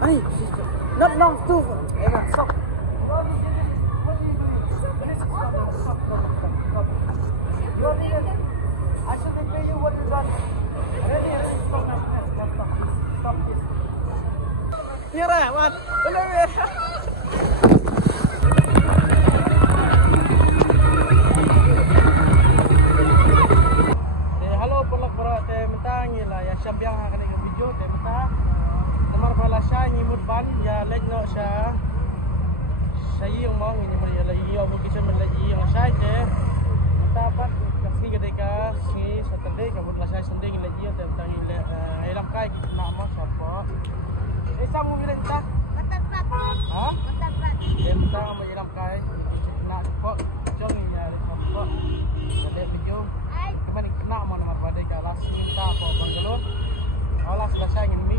Ay, not long too. Stop. I should pay you what you got. Ready? Stop. Stop. Here, what? Halo pelak teh mentangi lah ya syambiang akan dengan video teh mentah nomor bala siya ngimut ban ya legno siya yung mau ini mari la iyo mo kisan man la iyo siya teh tapat kasi gede ka si Saturday kabut la siya Sunday la iyo teh mentangi ilang kay na mo sa po isa mo bilang ta matatpat ha matatpat enta mo ilang kay na po jong ya sa po sa video kemarin kena mana marwade ka alas minta apa banggalon alas selesai ngimi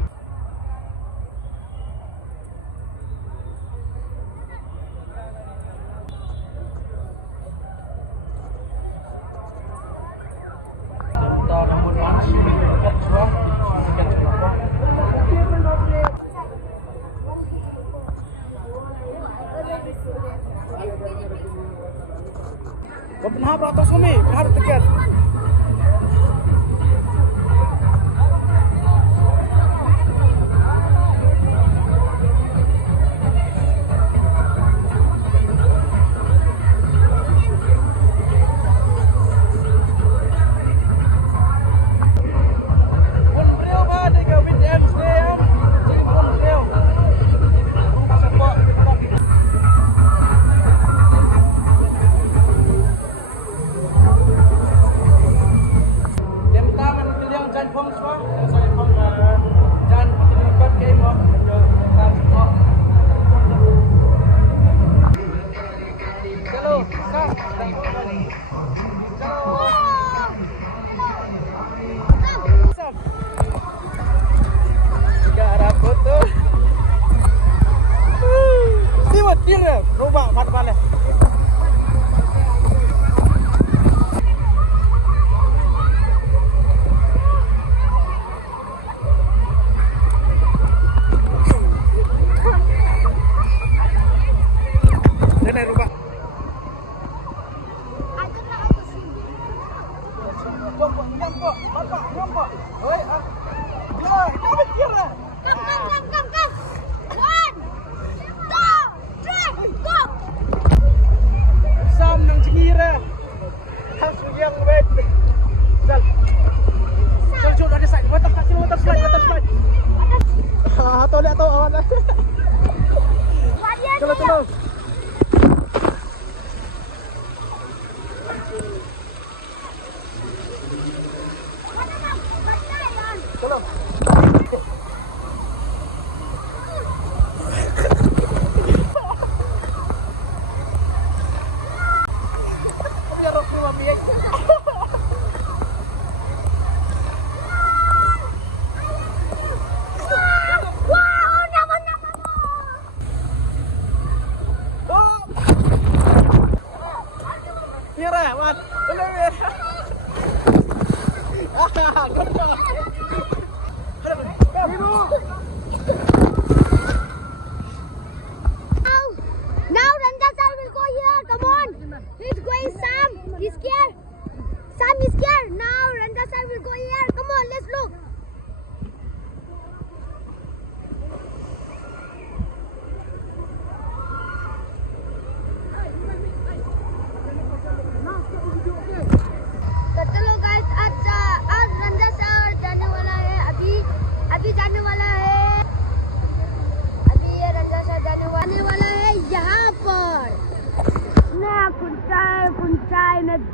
kita rambut panas dekat semua dekat semua Benar atau sumi, benar tiket.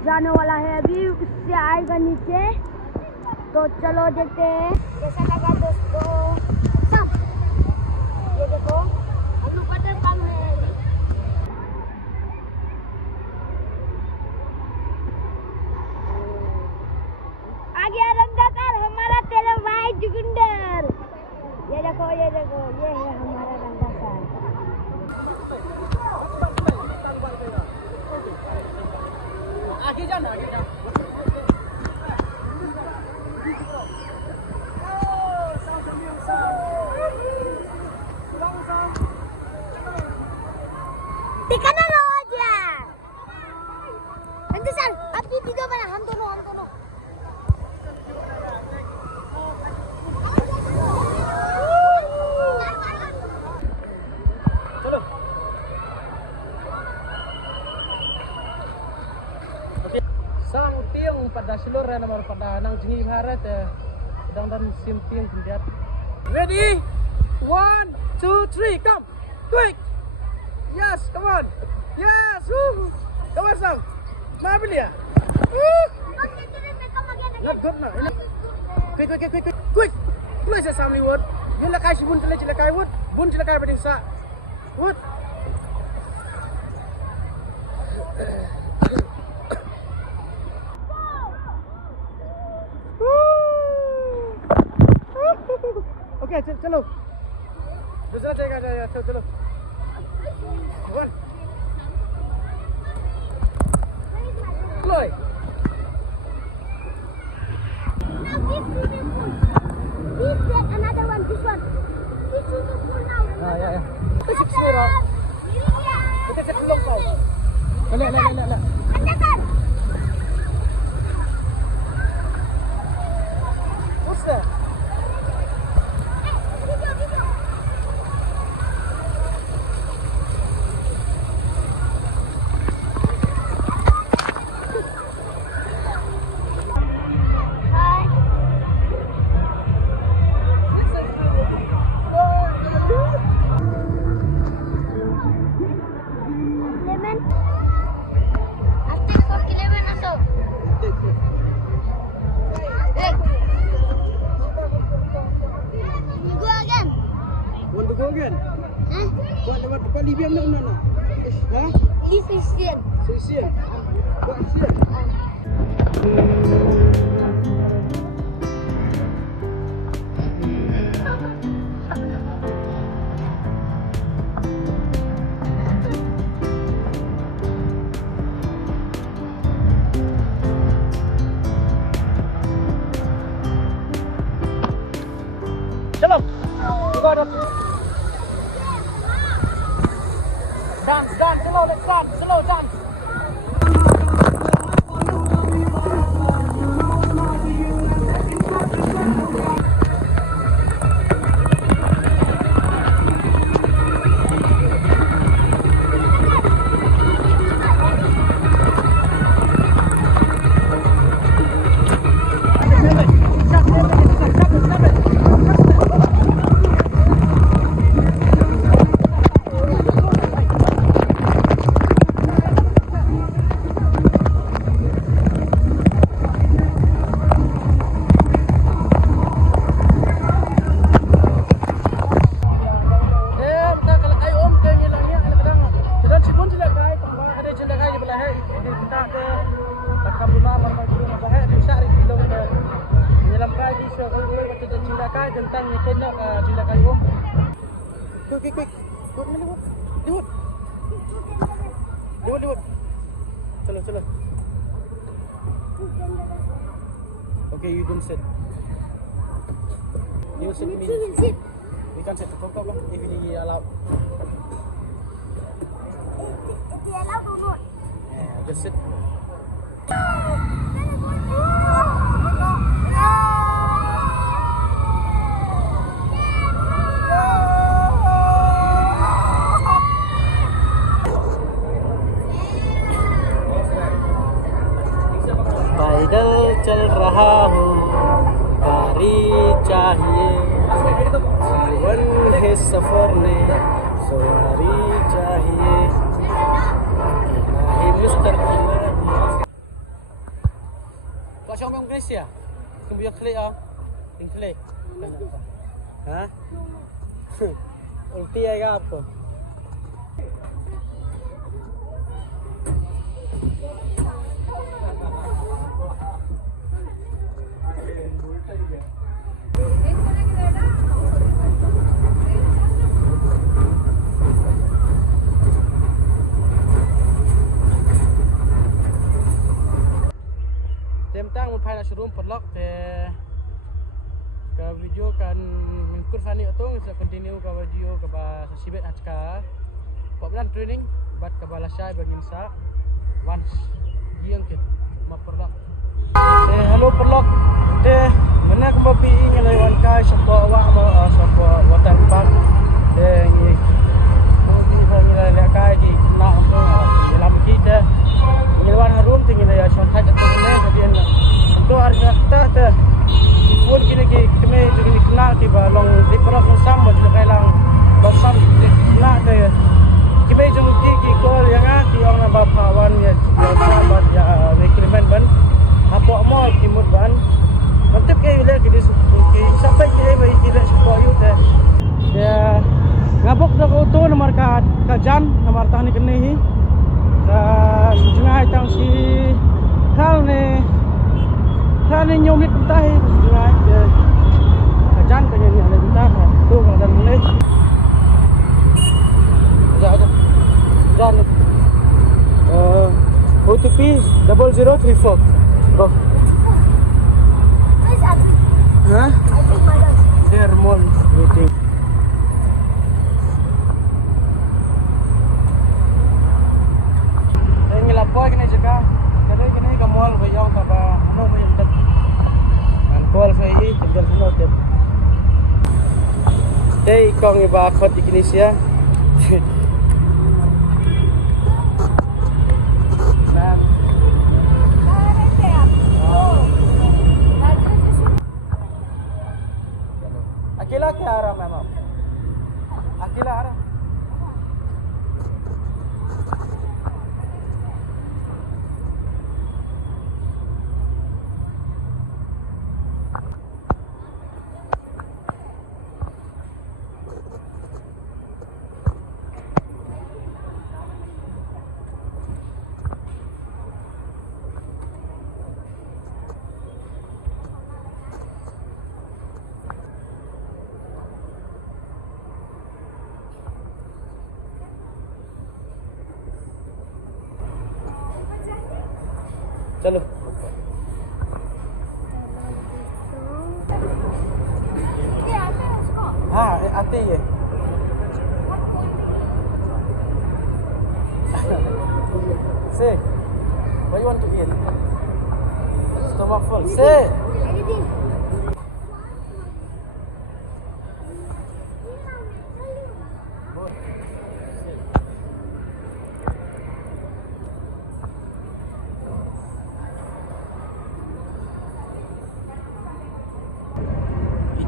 जाने वाला है अभी उससे आएगा नीचे तो चलो देखते हैं कैसा लगा दोस्तों सब ये देखो हम लोग वाटर पार्क में है आ गया रंगाकार हमारा तेरा भाई जुगुंडर ये देखो ये है हमारा रंगाकार आगे जाना Tekan dulu aja. Nanti san, api video mana? Hantono. Chalo. Okey. Sang tiang pada seluruh nomor pada nang jengi Bharat dan sim tiang kemudian. Ready? 1, 2, 3, come. Quick. Yes, come on. Yes. Woo. Come on, Sam. Mabilia. Not good now. Quick. Please, Sammy Wood. Dia lakai si bun cilakai Wood. Bun cilakai pada sa. Wood. Okay, चलो. दूसरा जाएगा चलो. One. Chloe. Now this swimming pool. This get another one. This one. This swimming pool now. Ya. Kita sekarang. Kita cek peluk kau. Lek. Andakan. What's that? Video. Lemon. Astik kok lemon masuk. Go again. Want to go again? Huh? What Libya nak? Huh? This is it. Sisian. What sisian? Chalo. Go on. Dance, slow, let's start, slow dance. Tentang kena tindakan om. Quick. Liwat. Chalo. Okay, you don't sit. You sit me. Sit. We can sit. Come. If you allow. Just sit. पैदल चल रहा हूँ गाड़ी चाहिए जीवन है सफर में सवारी चाहिए mister kau siapa orang Malaysia? Kemudian klik Yang klik Hah? Ulti ke apa? Tentang memphai nak showroom podlock te ka video kan mengkur fani otong bisa continue ka video ka ba sibet hachka. Pablan training bat kabala siya bagin sa once giyang kit maperlak. Hello perlak. Mana kung mapiing ngalay wan kay sa bawa mo sa water park. Ngi nilai kay di na ko ilam kita. Ngiwan harum tingin ya sa kay at ne kadian to arga ta pun kini kami jadi kena di balong di perang sama di kailang basam di kena deh kami jom di kol yang di orang bapawan ya sama ya eksperimen ban apa mau kimut ban mantep ke ile ke sampai ke bayi tidak support you deh ya ngabok dah kau tu nomor kajan nomor tahni kenehi dan jangan tang si hal ne Kali nyomit putahi sungai ke kajan kanya ni ada bentar tu kalau dah mulai ada jan OTP 0034 bro ha Dermon meeting ngelapoy kena jaga kadang kena gamol bayong kaba ano bayong dak angkol sa i tinggal suno tip day kong iba khot iglesia अकेला क्या आ रहा मैम आप अकेला आ रहा चलो हाँ आते ही है say what you want to eat stomach full say anything.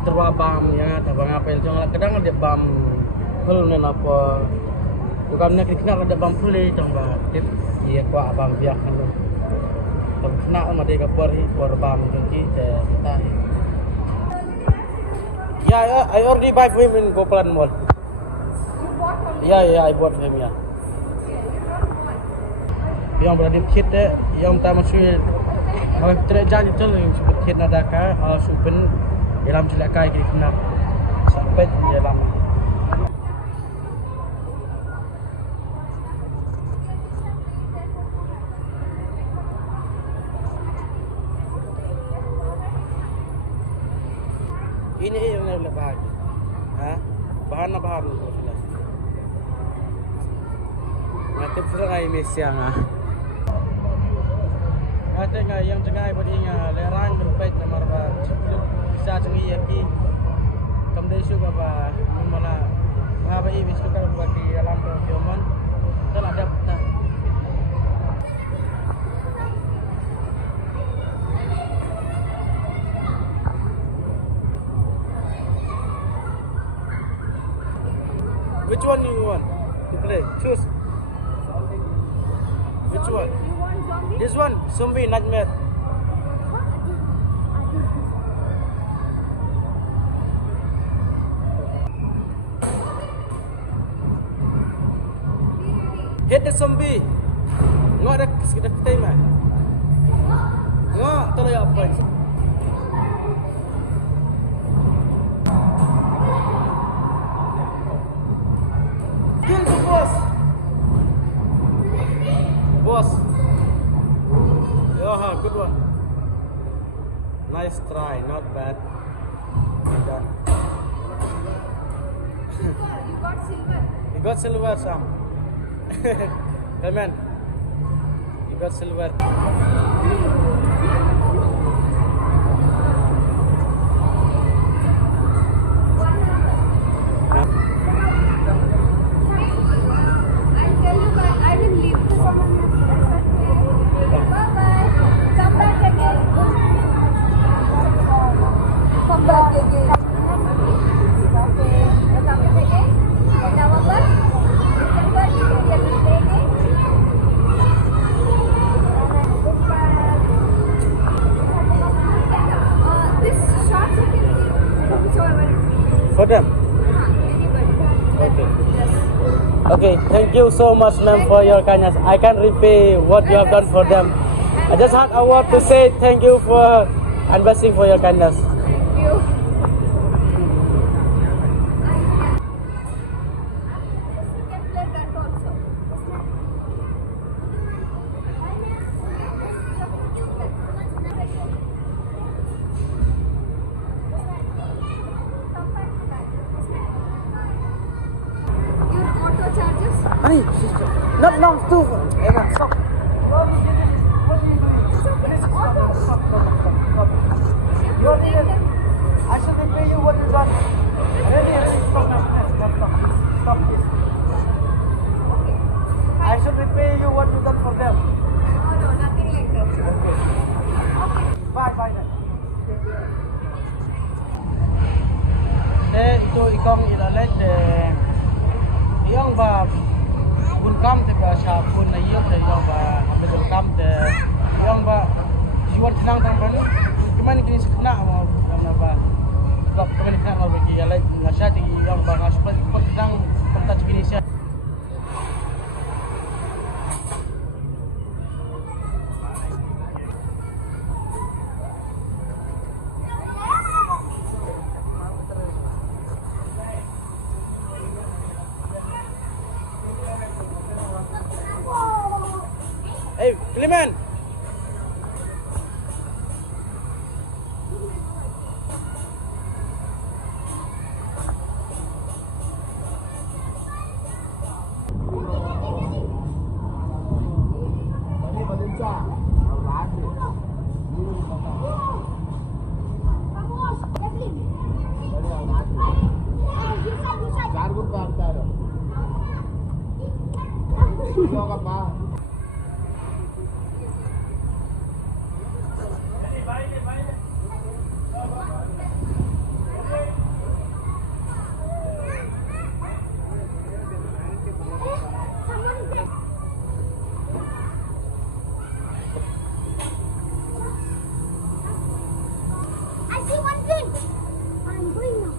terwa bam ya tabang apel jong kadang ada bam full nen apa bukan nak kena ada bam full tong ba tip iya kwa bam biak kan tong kena ma de ka por bam jong ki te ta yeah I already buy for him in Goplan Mall. Yeah I bought him ya yang berada di kit yang utama suil kalau tidak jangan itu yang sebut kit ada ka supen dalam celakai kita kena sampai di dalam ini yang lebih bahagia bahan ngatip serai mesiang ada nggak yang cengai buat ingat lerang berpet nomor bisa cengi yaki kamdai suka ba mana apa ini suka buat di dalam perfuman telah dapat which one you want to play choose which one You want zombie? this one zombie nightmare hit the zombie ngok dah sekedar time ah ngok tolong ya apa kill the boss yeah good one nice try not bad done You got silver. you got silver Sam Clement, you got silver. I'll tell you, but I will leave. Bye-bye. Come back again. Come back again. Okay. You're coming again? In November? December? You will play again? This short second thing, whosoever. For them. Anybody. Okay. Yes. Okay, thank you so much, ma'am, for your kindness. I can't repay what you have done for them. I just had a word to say thank you for and blessing for your kindness. Thank you. You can play that also. Your auto charges? Ay, not long too. Emma, stop. What are you doing? Stop. You are here. I should repay you what you done. Ready? Stop this. I should repay you what you done for them. Oh no, nothing like that. Bye. Itu ikong ilalet iyong ba bunkam te ba sa pun na iyong te iyong ba ambil kam te iyong ba siwan senang tang ban gimana kini sekena mo yang ba kap kami kena mau bagi ilalet ngasya ti iyong ba ngasupat pagdang pagtach kini siya. Hey, Clement. I see one thing. I'm going now.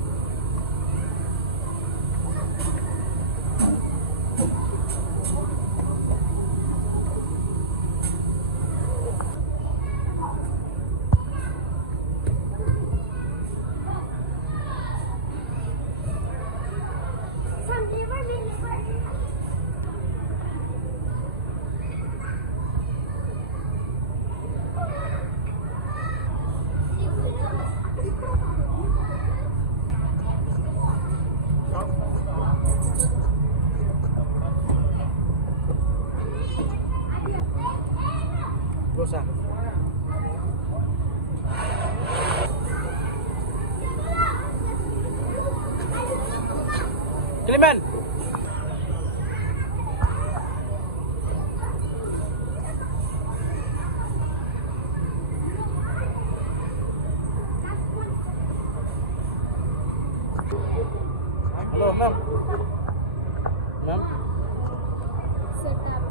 Some river means Dosa. Clement. Halo, ma'am. Ma'am. set up.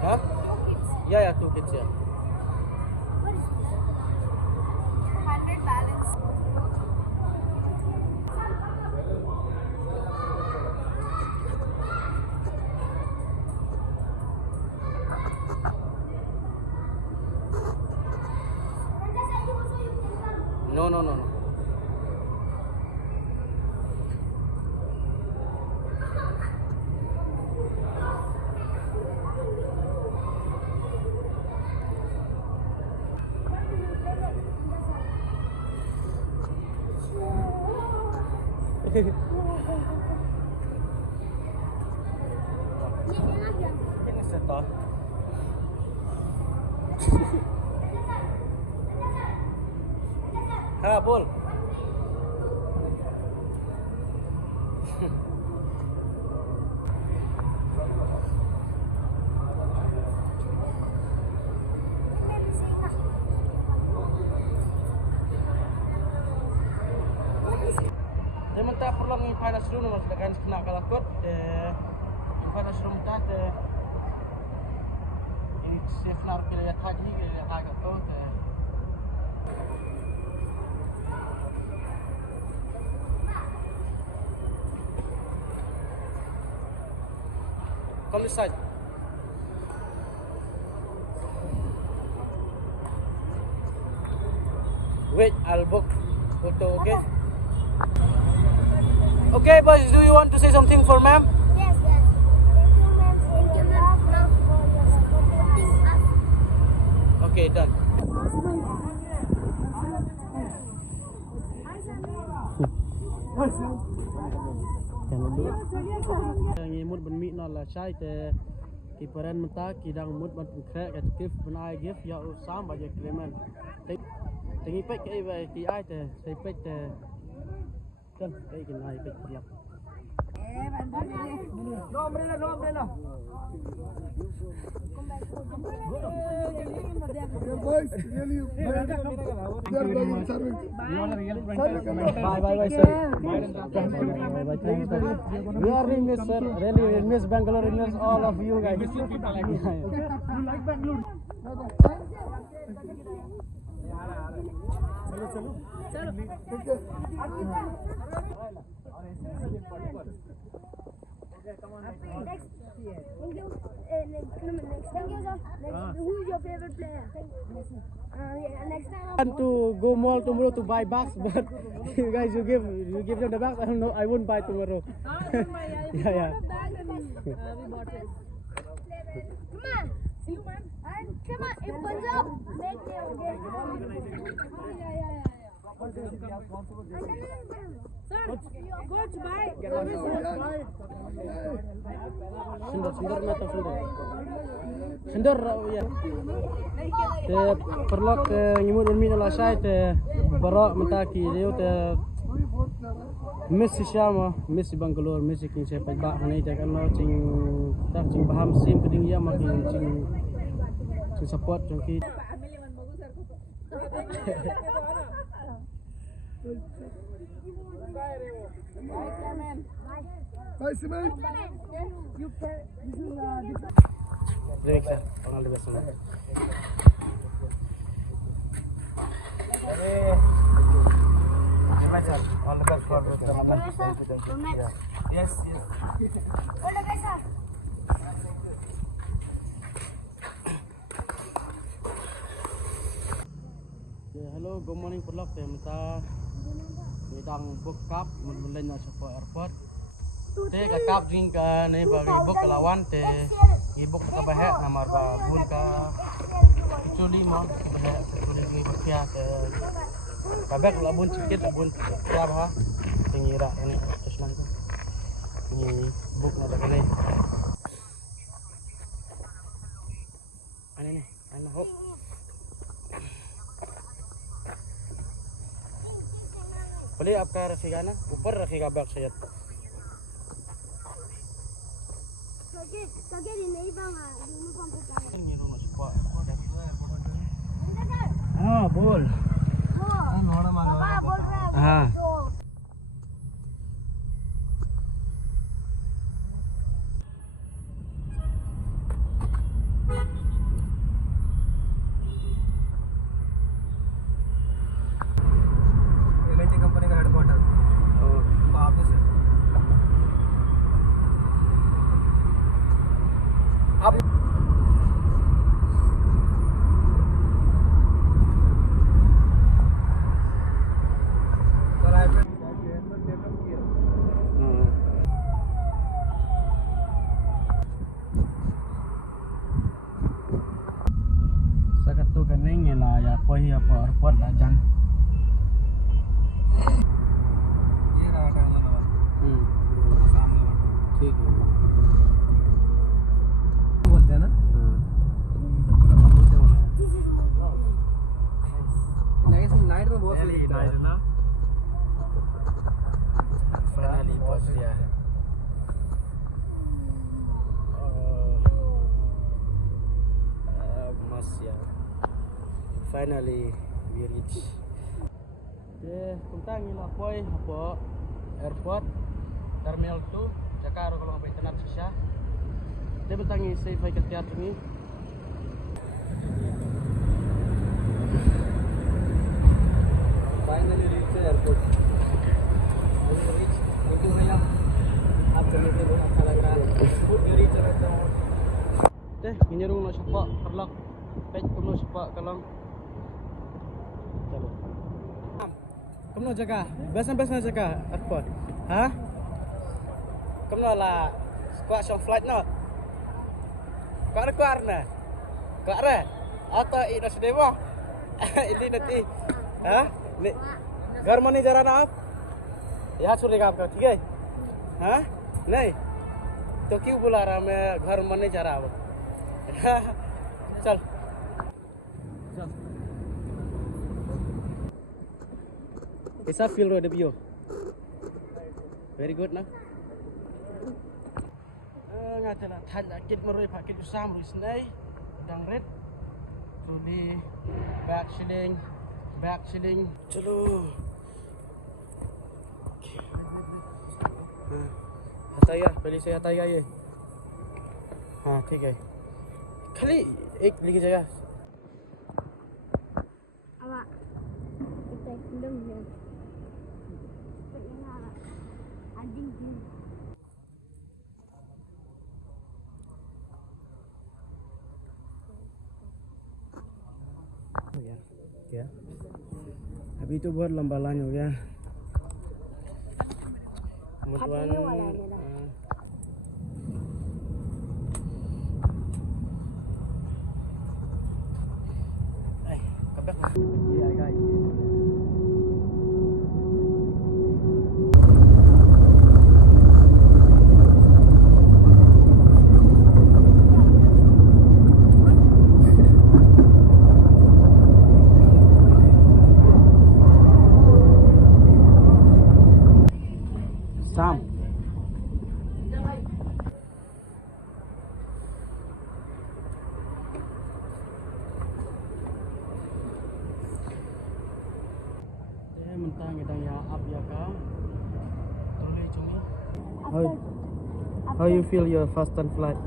Huh? Yeah, 2 kids, yeah. What is this? 100 balance. No. Ini seto. Ha, Pul. Sementara perlu finance room mas akan kena kalakot finance room tat ini safe nar pilih tadi pilih agak tu come this side. Wait, I'll book photo, okay? Okay, boys, do you want to say something for ma'am? Yes, yes. Thank you, ma'am. Thank you, ma'am, for supporting us. Okay, done. Ngimut ben mi non la chai te kiperan menta kidang mut ban krek at kif ben ai gif ya sam ba je klemen. Tengi pek ai ba ti ai te sai pek te kan ai kin ai pek tiap. No umbrella, no umbrella. Boys, really, Bye, sir. We are in miss, sir. Really, we miss Bangalore. We miss all of you guys. You like Bangalore? Thank you. Thank you, sir. Who's your favorite player? Next time. I want to go mall tomorrow to buy bags, but you guys, you give them the bags. I don't know. I won't buy tomorrow. Yeah. Come on. And come on, in Punjab, make me okay. Coach, bye. Sundar na to sundar ya. Te perlok ngimut ulmi na sai te bara mataki deu te Messi Shama, Messi Bangalore, Messi king se pa ba hanai te kan no ching tak ching baham sim keding ya makin ching support jong ki. Bye, Simon. Baik sir, all the best sir. All the best for Yes. Hello, good morning Pulak. Kita midang book cup mulai na sa airport. Te ka cup drink ni bagi book lawan te ibuk ka bahe namar ba bul ka kiculi mo bahe kiculi ni bakya te kabek labun cikit labun siap ha tingira ini terus nanti ini book na bagay ani ho boleh आपका रखेगा ना ऊपर रखेगा बैग शायद Kage di नहीं बांगा यूनिफॉर्म पे जाना ini rumah sekolah बोल पापा बोल रहा है हाँ कंपनी का हेडक्वार्टर ऑफिस है आप Sakat tu kan ni lah ya pohi apa airport lah jan. ये रहा सामने वाला ठीक है बोलते हैं ना नाइट में बहुत सही दिखता है ना फाइनली पहुंच गया है मस्त यार finally we reach tentang ini apa airport terminal 2 Jakarta kalau nggak internet susah dia bentangi safe ke teater ini finally reach airport reach thank you भैया आपसे मिलकर बहुत अच्छा लग रहा है फुट रीच रहता हूँ deh nginirung no sepak kerlak pej kumno sepak kalang chalo kumno jaga besan jaga airport ha kumno la squat short flight no kuar na kuar atau ini sedemo ini nanti ha ni घर में नहीं जरा ना आप यहाँ छोड़ेगा आपका ठीक है हाँ नहीं तो क्यों बुला रहा मैं घर में नहीं जा रहा अब चल कैसा फील रहा है डब्ल्यू वेरी गुड ना nggak ada tanya kit merui pakai kusam rusnai dang red tuli back shilling चलो हटाया पहले से हटाया ये हाँ ठीक है खाली एक लिखी जगह Awak kita belum ya. Ading dia. हो गया क्या अभी तो बहुत लंबा लाइन हो गया फटने वाला है मेरा। Yeah, guys. Sam. Mentang gedang ya up ya ka. Troli cumi. How you feel your first time flight?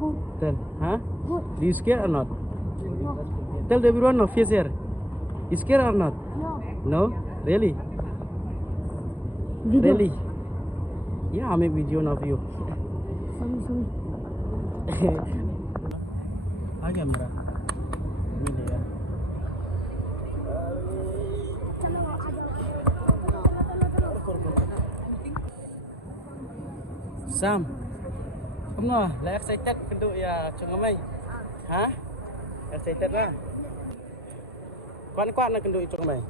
Good. Tell, huh? Good. Do you scared or not? No. Tell everyone no face here. You scared or not? No. No? Really? Video. Really? Yeah, I make video of you. Sorry. आगे मेरा मिलेगा चलो आ जाओ। Sam, kamu lah excited keduk ya cungamai, hah? Excited lah. Kuat nak keduk cungamai.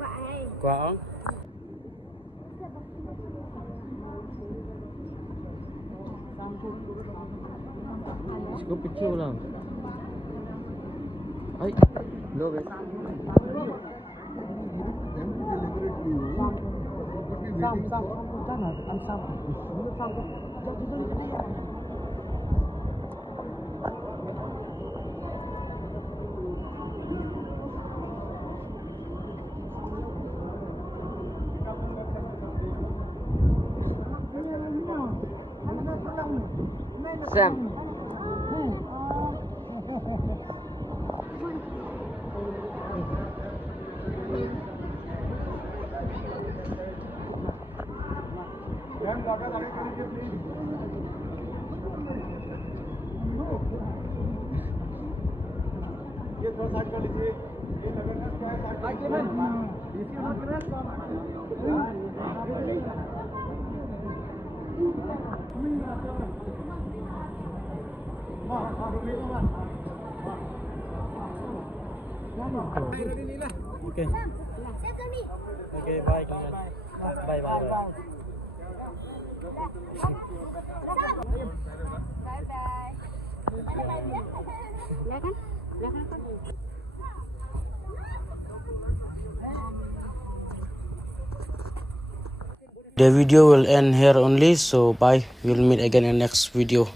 Pak ai. Kuat on. Go picture lah. Ay, लो भाई Sam, sana, am Sam. Dulu Sam, jadi dulu dia. Sam. ये थोड़ा साइड कर लीजिए ये लगा ना क्या है साइड कर लीजिए इसी हाथ में Okay. Set ni. Okay, bye kalian. Bye. The video will end here only, so bye. We'll meet again in next video.